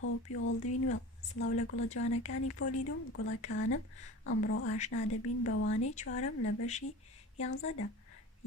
hope you all doing well. سڵاو لە گوڵە جوانەکانی پۆلی دووم گوڵەکانم ئەمڕۆ ئاشنا دەبین بەوانەی چوارەم لە بەشی 11دا.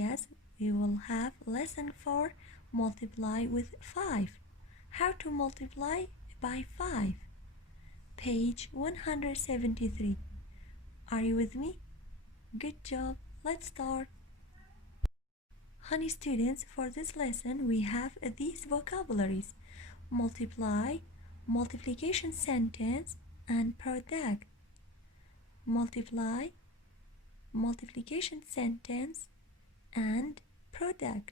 Yes, we will have lesson 4 multiply with 5. How to multiply by 5. Page 173. Are you with me? Good job. Let's start. Honey students, for this lesson we have these vocabularies: multiply, multiplication sentence, and product. Multiply, multiplication sentence, and product.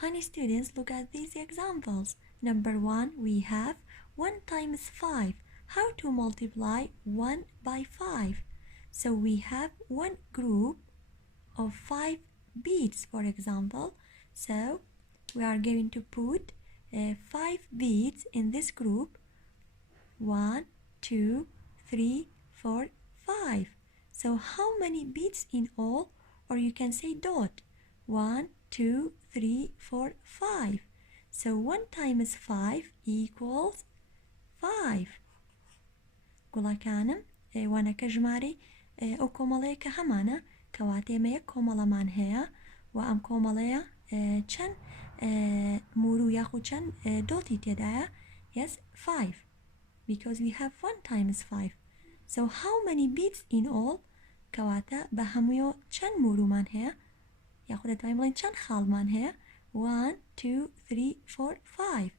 Honey students, look at these examples. Number 1, we have 1 times 5. How to multiply 1 by 5? So we have one group of 5 beads, for example. So we are going to put 5 beads in this group. 1, 2, 3, 4, 5. So how many beads in all? Or you can say dot. 1, 2, 3, 4, 5. So 1 times 5 equals 5. گوڵەکانم وانەکە ژمارەی ئەو کۆمەڵەیە کە هەمانە کەواتە ئێمە یەک کۆمەڵەمان هەیە و ئەم کۆمەڵەیە چەند مور و یاخود چەند دۆتی تێدایە. Yes, 5, because we have 1 times 5. So how many beads in all? کەواتە بە هەموویەوە چەند مورومان هەیە یاخود دەتوانین بڵێن چەند خاڵمان هەیە. 1, 2, 3, 4, 5.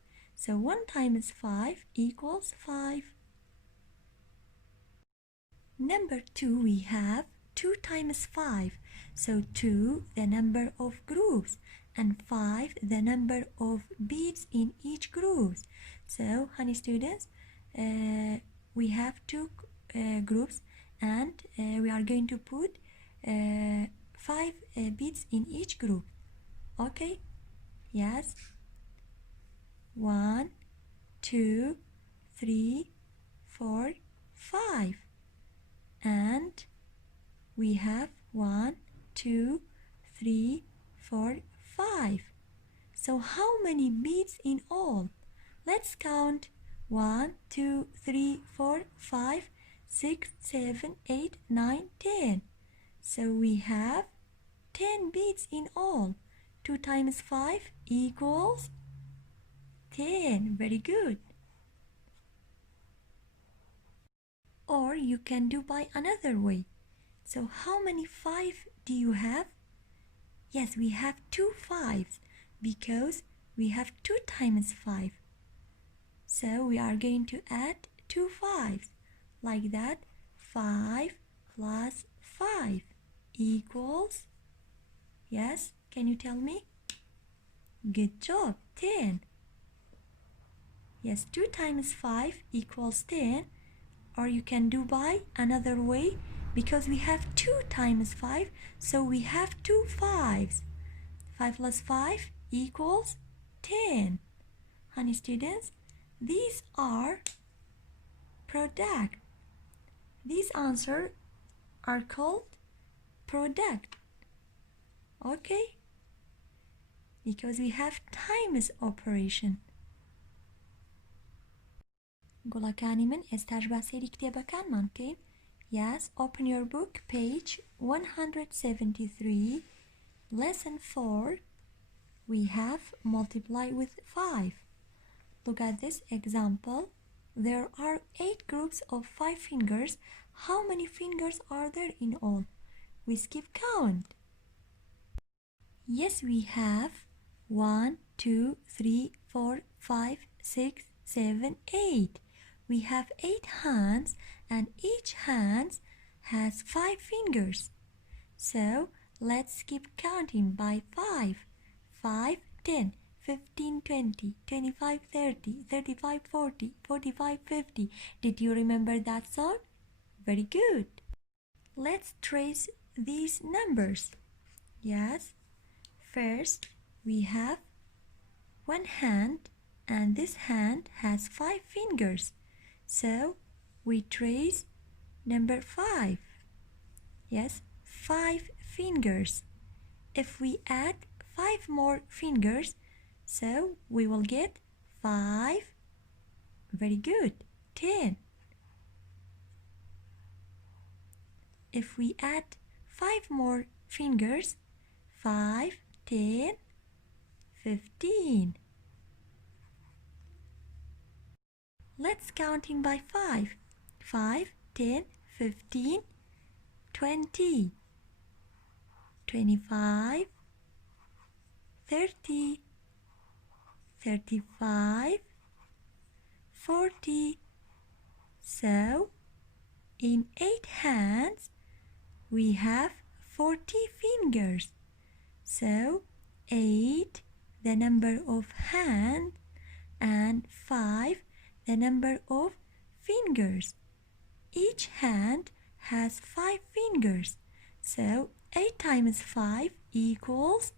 So 1 times 5 equals 5. Number 2, we have 2 times 5. So 2, the number of groups, and 5, the number of beads in each group. So, honey students, we have 2 groups, and we are going to put 5 beads in each group. Okay? Yes. 1, 2, 3, 4, 5. And we have 1, 2, 3, 4, 5. So how many beads in all? Let's count. 1, 2, 3, 4, 5, 6, 7, 8, 9, 10. So we have 10 beads in all. 2 times 5 equals 10. Very good. Or you can do by another way. So how many 5 do you have? Yes, we have 2 5s because we have 2 times 5. So we are going to add 2 5s. Like that, 5 plus 5 equals, yes, can you tell me? Good job, 10. Yes, 2 times 5 equals 10. Or you can do by another way, because we have 2 times 5, so we have 2 5s. 5 plus 5 equals 10. Honey students, these are product. These answers are called product. Okay? Because we have times operation. گوڵەکانی من ئێستاش با سەیری کتێبەکانمان بکەین. Yes, open your book, page 173, lesson 4. We have multiply with 5. Look at this example. There are 8 groups of 5 fingers. How many fingers are there in all? We skip count. Yes, we have 1, 2, 3, 4, 5, 6, 7, 8. We have 8 hands, and each hand has 5 fingers. So let's keep counting by 5. 5, 10, 15, 20, 25, 30, 35, 40, 45, 50. Did you remember that song? Very good. Let's trace these numbers. Yes. First, we have one hand, and this hand has 5 fingers. So we trace number 5. Yes, 5 fingers. If we add 5 more fingers, So we will get 5. Very good. 10. If we add 5 more fingers, 5, 10, 15. Let's count in by 5. 5, 10, 15, 20, 25, 30, 35, 40. So, in 8 hands, we have 40 fingers. So, 8, the number of hands, and 5, the number of fingers. Each hand has 5 fingers. So, 8 times 5 equals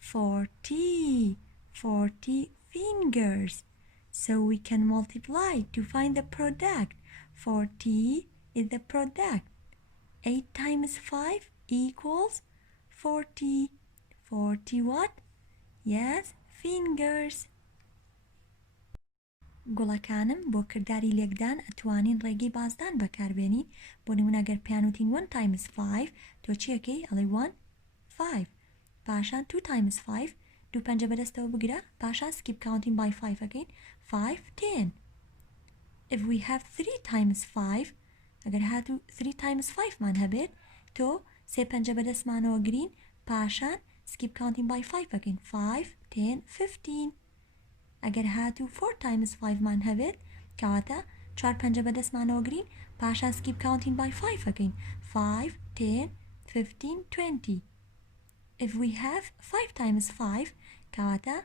40. 40 fingers. So we can multiply to find the product. 40 is the product. 8 times 5 equals 40. 40 what? Yes, fingers. گوڵەکانم بۆ کردداری لێکدان ئەتوانین ڕێگەی بازدان بەکاربێنین بۆ نمونە ئەگەر پیانوتین 1 times 5 تۆ چیەکەی ئەڵێ 1 5 پاشان 2 times 5 دوو پەنجە بەدەستەوە بگرە پاشان skip counting by 5 ئەکەین 5 10. If we have 3 times 5 ئەگەر هاتوو 3 times 5 مان هەبێت تۆ سێ پەنجە بەدەستمانەوە گرین پاشان skip counting by 5 ئەکەین 5 10 15. ئەگەر هاتوو 4 times 5 مان هەبێت کەواتە 4 پەنجە بەدەستمانەوە گرین پاشان skip counting by 5 ئەکەین 5 10 15 20. If we have 5 times 5 کەواتە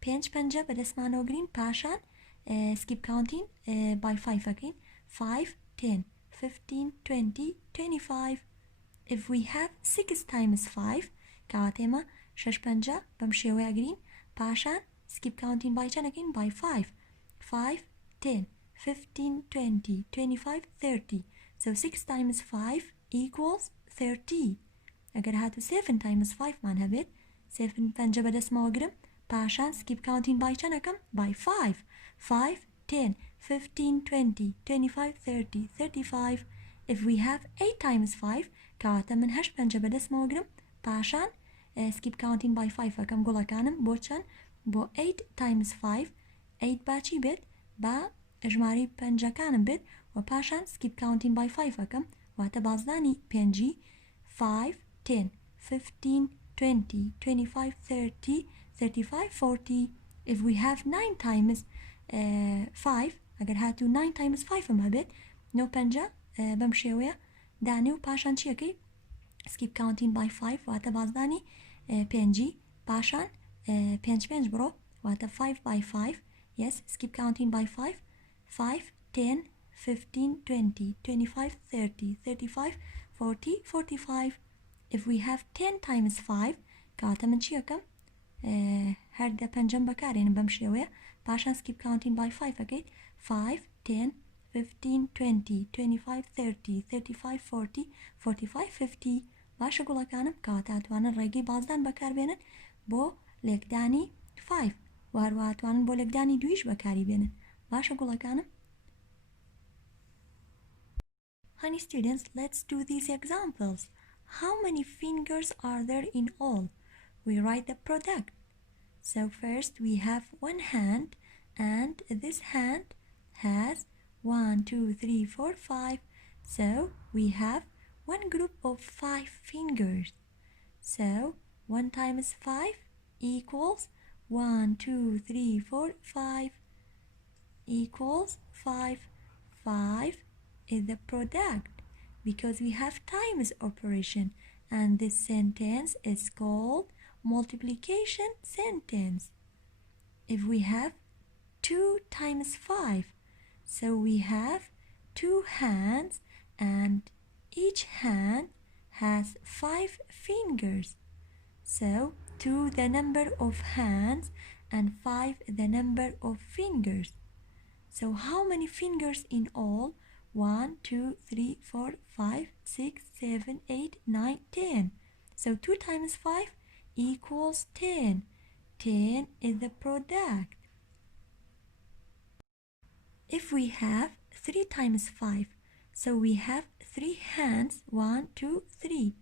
5 پەنجە بەدەستمانەوە گرین پاشان skip counting by 5 ئەکەین 5 10 15 20 25. If we have 6 times 5 کەواتە ئێمە 6 پەنجە بەم شێوەیە گرین پاشان skip counting by 10 again by 5 5 10 15 20 25 30. So 6 times 5 equals 30. ئەگەر هاتو 7 times 5 مان هەبێت 7 پەنجە بەدەستمەوە گرم پاشان skip counting by 10 ئەکەم by 5 5 10 15 20 25 30 35. If we have 8 times 5 کەواتە من 8 پەنجە بەدەستمەوە گرم پاشان skip counting by 5 ئەکەم گوڵەکانم بۆ چەند بۆ 8 times 5 8 باچی بێت با ژمارەی پەنجەکانم بێت و پاشان skip counting by 5 ئەکەم واتە بازدانی پێنجی 5 10 15 20 25 30 35 40. If we have 9 times 5 ئەگەر هاتوو 9 times 5 م هەبێت 9 پەنجە بەم شێوەیە دانێ و پاشان چیەکەی skip counting by 5 واتە بازدانی پێنجی پاشان 5 بڕۆ واتە 5 by 5. Yes, skip counting by 5 5 10 15 20 25 30 35 40 45. If we have 10 times 5 کەواتە من چیەکەم هەردە پەنجەم بەکارێنم بەم شێوەیە پاشان skip counting by 5 ئەکەیت 5 10 15 20 25 30 35 40 45 50. باشە گوڵەکانم کەواتە ئەتوانن ڕێگەی بازدان بەکاربێنن بۆ لێکدانی 5 و هەروەها ئەتوانن بۆ لێکدانی دویش بەکاری بێنن باشە گوڵەکانم. Honey students, let's do these examples. How many fingers are there in all? We write the product. So first we have one hand and this hand has 1 2 3 4 5. So we have one group of 5 fingers. So 1 times 5 equals 1 2 3 4 5 equals 5. 5 is the product because we have times operation and this sentence is called multiplication sentence. If we have 2 times 5, so we have 2 hands and each hand has 5 fingers. So 2 the number of hands and 5 the number of fingers. So how many fingers in all? 1 2 3 4 5 6 7 8 9 10. So 2 times 5 equals 10. 10 is the product. If we have 3 times 5, so we have 3 hands, 1, 2, 3.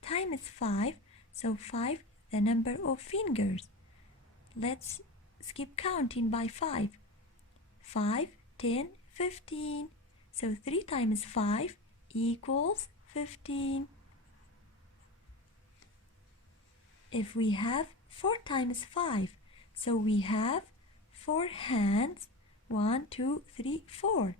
Time is 5, so 5 the number of fingers. Let's skip counting by 5. 5, 10, 15. So 3 times 5 equals 15. If we have 4 times 5, so we have 4 hands, 1, 2, 3, 4.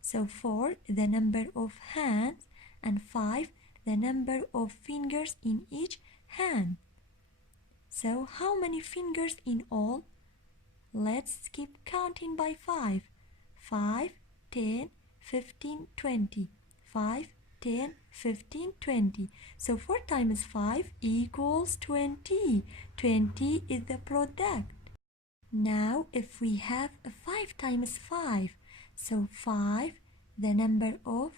So 4 the number of hands and 5 the number of fingers in each hand. So how many fingers in all? Let's keep counting by 5. 5, 10, 15, 20. 5, 10, 15, 20. So 4 times 5 equals 20. 20 is the product. Now if we have 5 times 5, so 5 the number of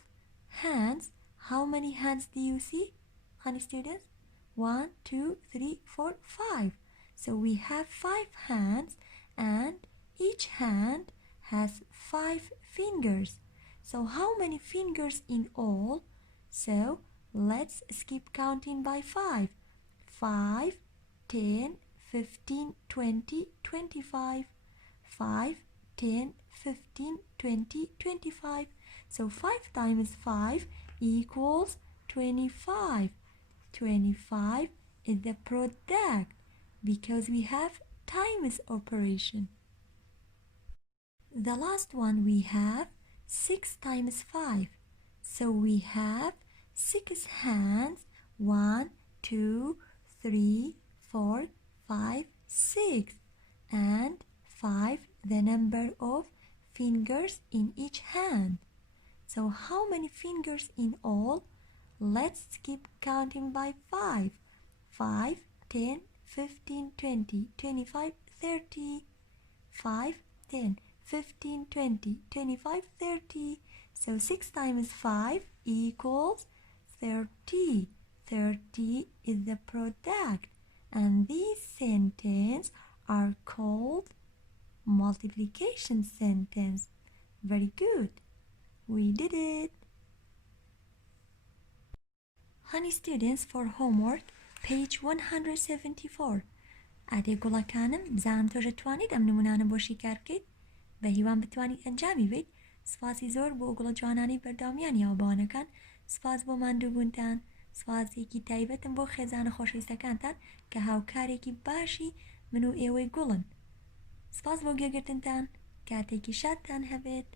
hands. How many hands do you see, honey students? 1, 2, 3, 4, 5. So we have 5 hands and each hand has 5 fingers. So how many fingers in all? So let's skip counting by 5. 5, 10, 15, 20, 25. 5, 10, 15, 20, 25. So 5 times 5 equals 25. 25 is the product because we have times operation. The last one we have 6 times 5. So we have 6 hands, 1, 2, 3, 4, 5, 6, and 5 the number of fingers in each hand. So how many fingers in all? Let's keep counting by 5. 5, 10, 15, 20, 25, 30. 5, 10, 15, 20, 25, 30. So 6 times 5 equals 30. 30 is the product. And these sentences are called multiplication sentence. Very good. We did it. Honey students, for homework, page 174. ئادێ گوڵەکانم بزانم تۆ دەتوانیت ئەم نمونانە بۆشی کار بکەیت بە هیوان بتوانیت ئەنجامی بدەیت. سپاسی زۆر بۆ گوڵە جوانانی بەردەوامیان یاوەبەوانەکان. سپاس بۆ ماندووبوونتان. سپاسێکی تایبەتم بۆ خێزانە خۆشەویستەکانتان کە هاوکارێکی باشی من و ئێوەی گوڵن. سپاس بۆ گوێگرتنتان. کاتێکی شادتان هەبێت.